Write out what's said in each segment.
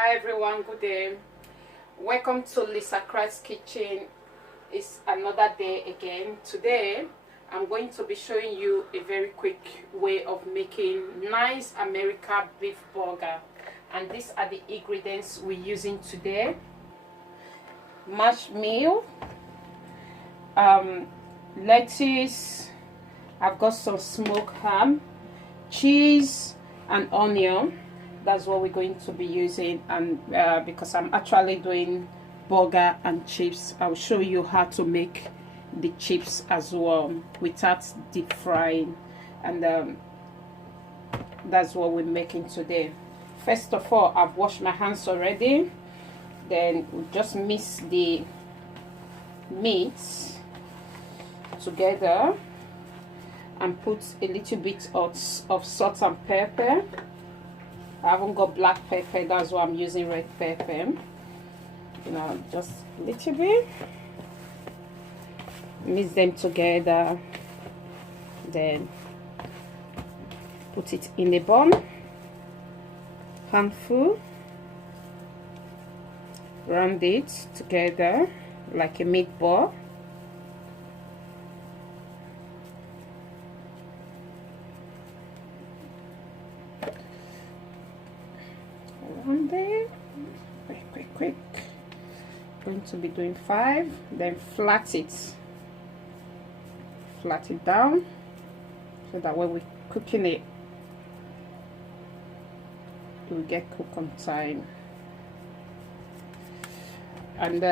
Hi everyone, good day. Welcome to Lisa Christ's Kitchen. It's another day again. Today I'm going to be showing you a very quick way of making nice American beef burger, and these are the ingredients we're using today. Mashed meal, lettuce, I've got some smoked ham, cheese and onion. That's what we're going to be using, and because I'm actually doing burger and chips, I'll show you how to make the chips as well without deep frying, and that's what we're making today. First of all, I've washed my hands already. Then we just mix the meats together and put a little bit of salt and pepper. I haven't got black pepper, that's why I'm using red pepper. Just a little bit. Mix them together. Then put it in a bun. Handful. Round it together like a meatball. One there, quick. Going to be doing 5. Then flat it down, so that when we're cooking it, it will get cooked on time. And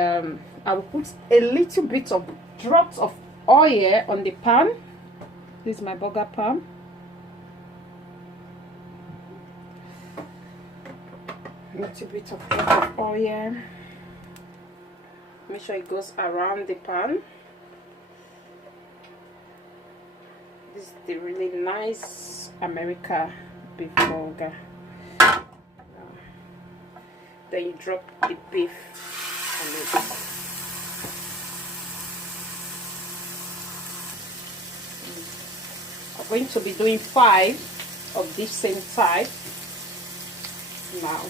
I will put a little bit of drops of oil on the pan. This is my burger pan. A little bit of drop of oil. Make sure it goes around the pan. This is the really nice American beef burger. Then you drop the beef on it. I'm going to be doing 5 of this same type now.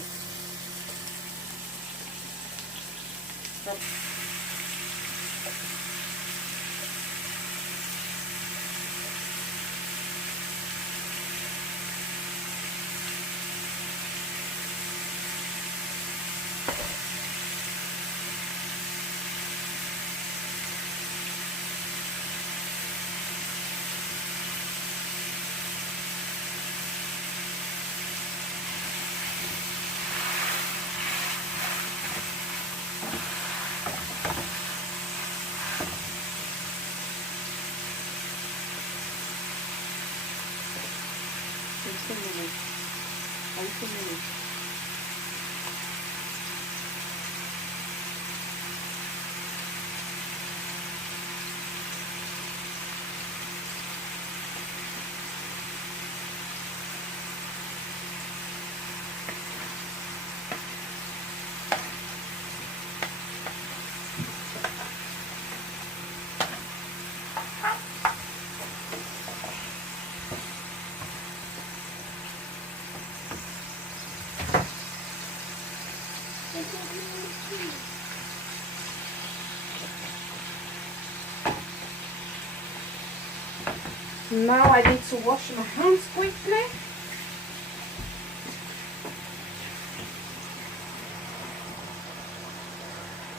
Now I need to wash my hands quickly.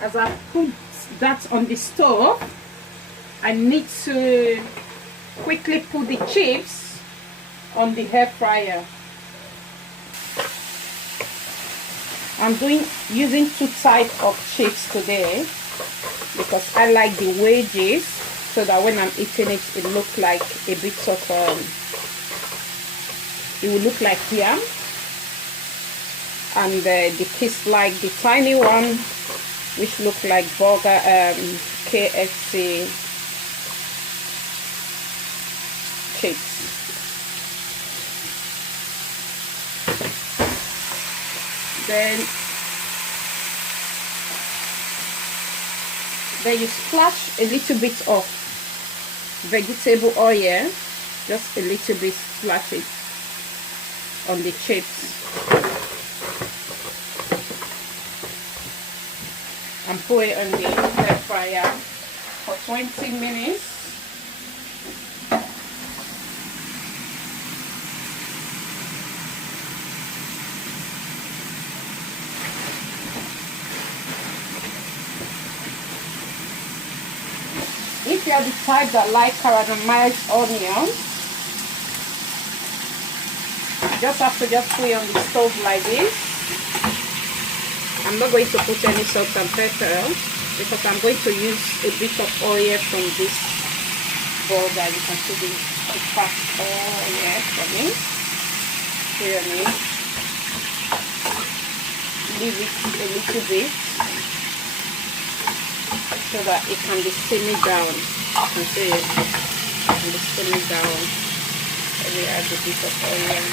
As I put that on the stove, I need to quickly put the chips on the air fryer. I'm using 2 types of chips today because I like the wedges, so that when I'm eating it, it looks like a bit of it will look like yam, and the kids like the tiny one, which look like burger KFC chips. Then you splash a little bit of vegetable oil, just a little bit, splash it on the chips. and put it on the air fryer for 20 minutes. If you are the type that like caramelized onions, you just have to just put it on the stove like this. I'm not going to put any salt and pepper because I'm going to use a bit of oil from this burger. You can see the fat oil from it. Put on it. Leave it a little bit so that it can be simmered down. You can see it can be simmered down. Let me add a bit of oil.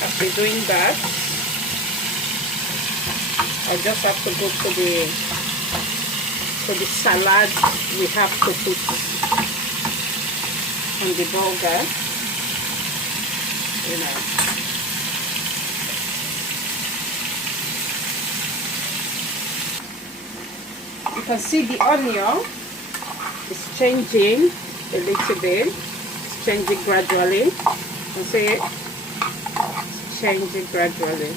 After doing that, I just have to go to the salad we have to put on the burger. You know. You can see the onion is changing a little bit. It's changing gradually. You can see it. Change it gradually.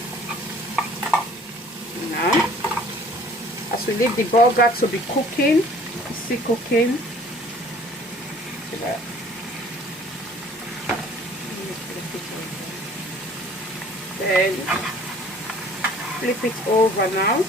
Now, as we leave the burger to be cooking, still cooking. Then flip it over now.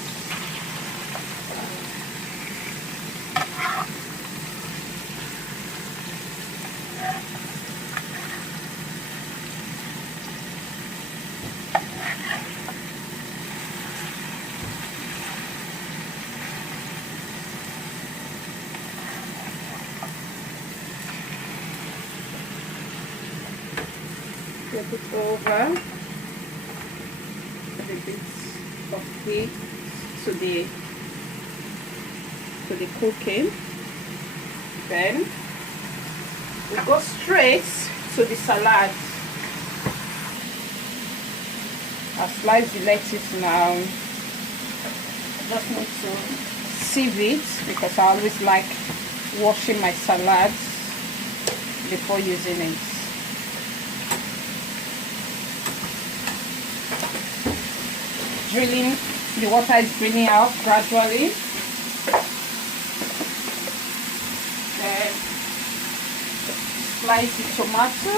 Flip it over, add a bit of heat to the cooking. Then we go straight to the salad. I'll slice the lettuce now. I just need to sieve it because I always like washing my salads before using it. The water is draining out gradually. Then slice the tomato.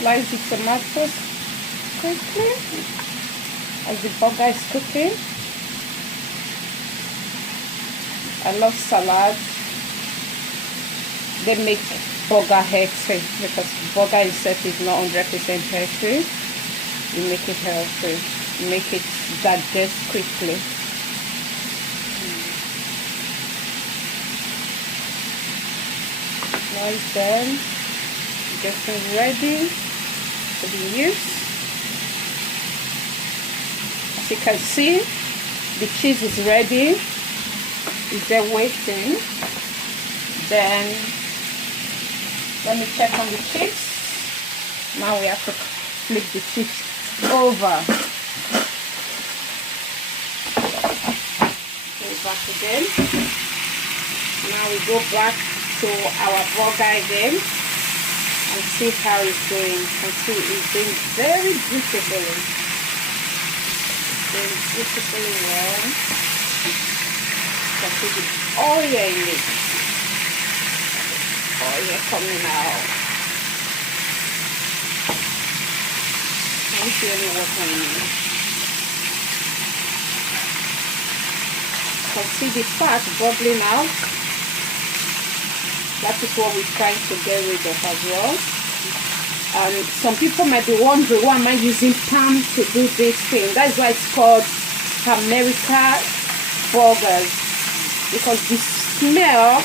Slice the tomatoes quickly as the burger is cooking. I love salads. They make burger healthy because burger itself is not 100% healthy. You make it healthy. You make it digest quickly. Slice them. Getting ready to be used. As you can see, the cheese is ready. Is there waiting? Then let me check on the chips. Now we have to flip the chips over. Go back again. Now we go back to our burger again. And see how it's doing. You can see it's doing very beautifully. It's doing beautifully well. You can see the oil in it. Oil coming out. Don't see any water in it. You can see the fat bubbling out. That is what we're trying to get rid of as well. And some people might be wondering, why am I using palm to do this thing? That's why it's called America burgers, because the smell,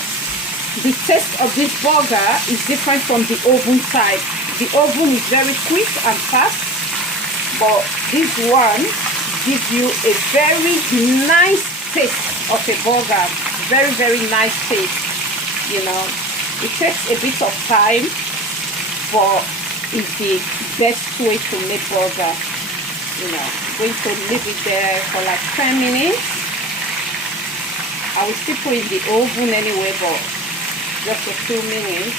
the taste of this burger is different from the oven type. The oven is very quick and fast, but this one gives you a very nice taste of a burger. Very, very nice taste. You know, it takes a bit of time, but it's the best way to make burger. You know, I'm going to leave it there for like 10 minutes. I will still put it in the oven anyway, but just a few minutes.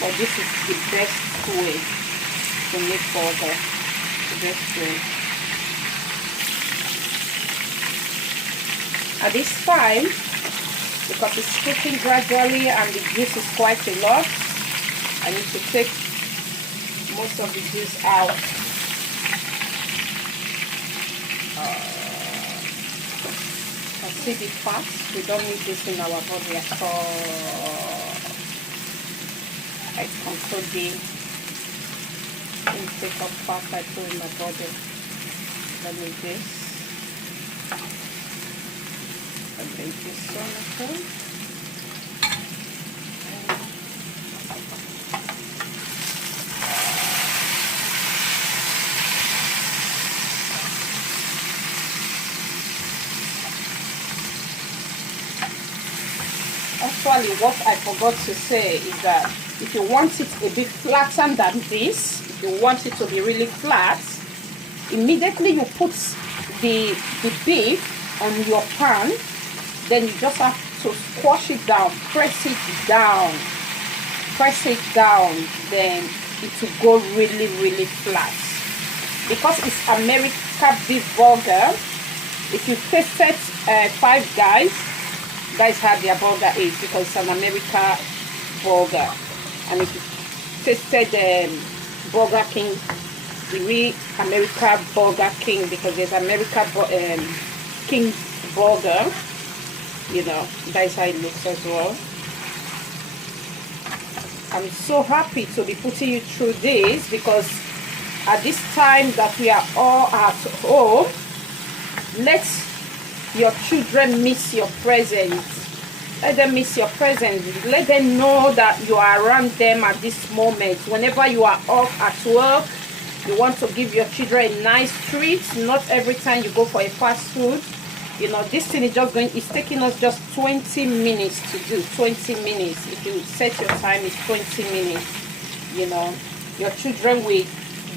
But this is the best way to make burger. The best way. At this time, because it's cooking gradually and the juice is quite a lot, I need to take most of the juice out. See the fat? We don't need this in our body at all. I control the intake of fat I put in my body. Let me this. And then this one okay. Actually, what I forgot to say is that if you want it a bit flatter than this, if you want it to be really flat, immediately you put the beef on your pan, then you just have to squash it down, press it down, then it will go really, really flat. Because it's America beef burger, if you tasted Five Guys how their burger is, because it's an America burger. And if you tasted Burger King, the real America Burger King, because there's America King burger, you know, that's how it looks as well. I'm so happy to be putting you through this, because at this time that we are all at home, let your children miss your presence. Let them miss your presence. Let them know that you are around them at this moment. Whenever you are off at work, you want to give your children a nice treat. Not every time you go for a fast food. You know, this thing is just it's taking us just 20 minutes to do. 20 minutes. If you set your time, it's 20 minutes. You know, your children will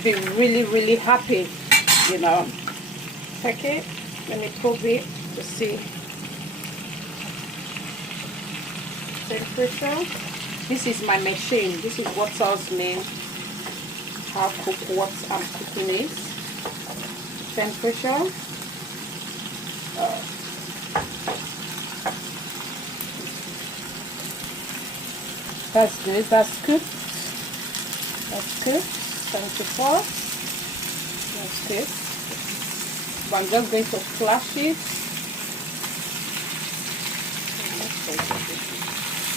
be really, really happy. You know. Okay, let me probe it to see temperature. This is my machine. This is what tells me how cook what I'm cooking is. Temperature. That's good. That's good. That's good. 74. That's good. But I'm just going to flash it.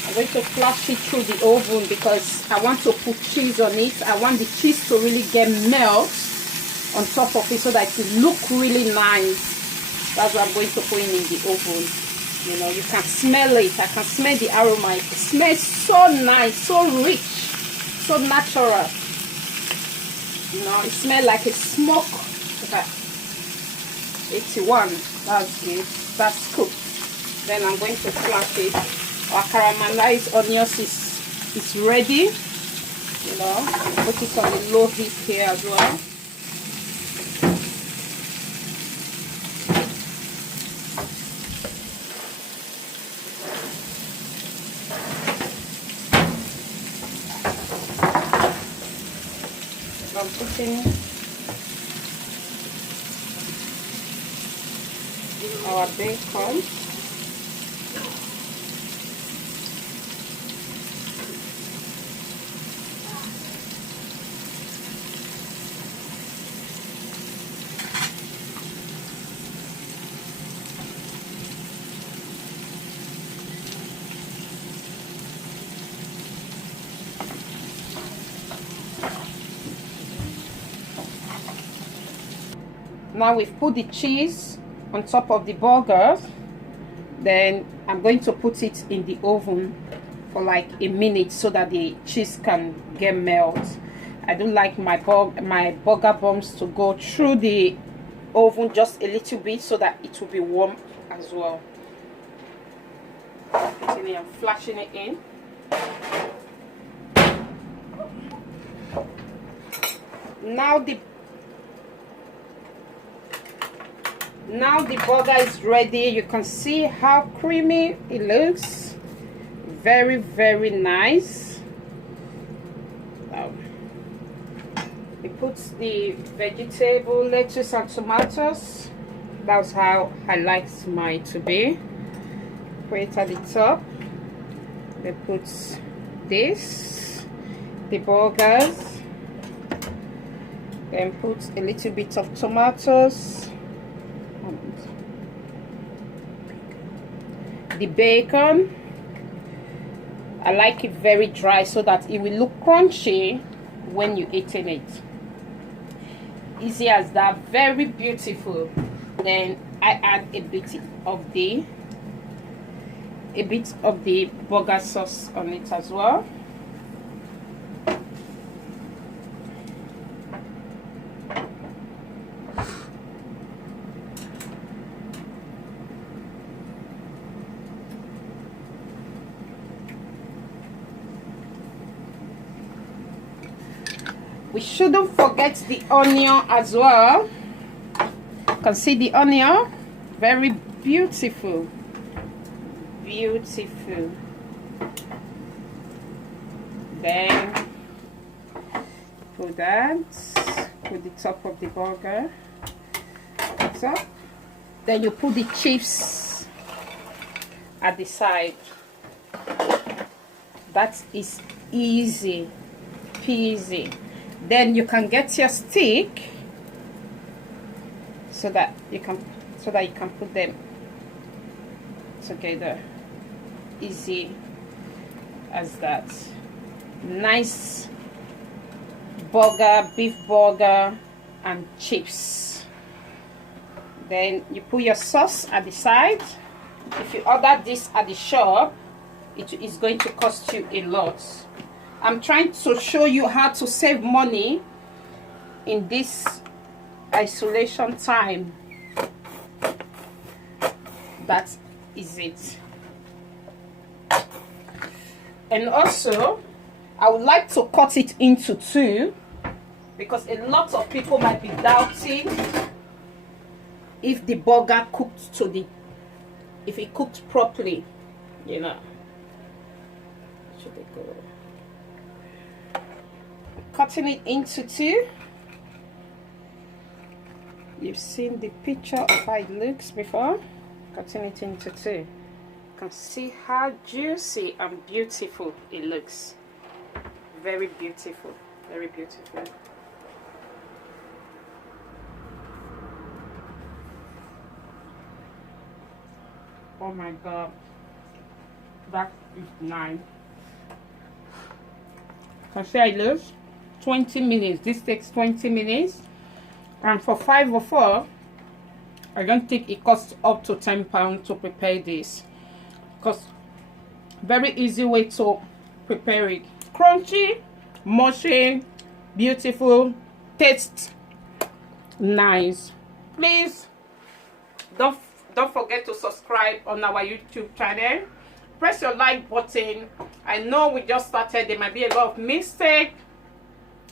I'm going to flash it through the oven because I want to put cheese on it. I want the cheese to really get melt on top of it so that it will look really nice. That's what I'm going to put in the oven. You know, you can smell it. I can smell the aroma. It smells so nice, so rich, so natural. You know, it smells like a smoke. Okay. 81. That's good. That's cooked. Then I'm going to flash it. Our caramelized onions is ready. You know, put it on the low heat here as well. I'm putting our bacon. Now we've put the cheese on top of the burger. Then I'm going to put it in the oven for like a minute so that the cheese can get melt. I don't like my burger buns to go through the oven just a little bit so that it will be warm as well. Putting it and flashing it in. Now the burger is ready. You can see how creamy it looks. Very, very nice. We put the vegetable, lettuce and tomatoes. That's how I like mine to be. Put it at the top. We put this, the burgers. Then put a little bit of tomatoes. The bacon. I like it very dry so that it will look crunchy when you eating it. Easy as that. Very beautiful. Then I add a bit of the burger sauce on it as well. We shouldn't forget the onion as well. You can see the onion. Very beautiful. Beautiful. Then put that. Put the top of the burger. So, then you put the chips at the side. That is easy peasy. Then you can get your stick so that you can put them together. Easy as that. Nice burger, beef burger and chips. Then you put your sauce at the side. If you order this at the shop, it is going to cost you a lot. I'm trying to show you how to save money in this isolation time. That is it. And also, I would like to cut it into two, because a lot of people might be doubting if the burger cooked if it cooked properly, you know. Should it go? Cutting it into two. You've seen the picture of how it looks before. Cutting it into two. You can see how juicy and beautiful it looks. Very beautiful. Very beautiful. Oh my god. That is nice. Can see how it looks. 20 minutes. This takes 20 minutes. And for 5 or 4, I don't think it costs up to £10 to prepare this. Because very easy way to prepare it. Crunchy, mushy, beautiful, taste nice. Please don't forget to subscribe on our YouTube channel. Press your like button. I know we just started, there might be a lot of mistakes,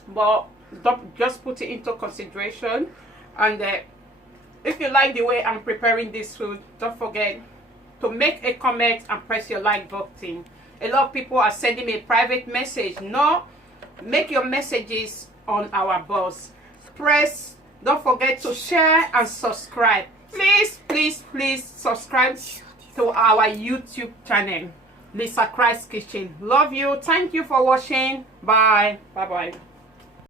but just put it into consideration. And if you like the way I'm preparing this food, don't forget to make a comment and press your like button. A lot of people are sending me a private message. No, make your messages on our box. Don't forget to share and subscribe. Please subscribe to our YouTube channel, Lisa Christ Kitchen. Love you. Thank you for watching. Bye. Bye.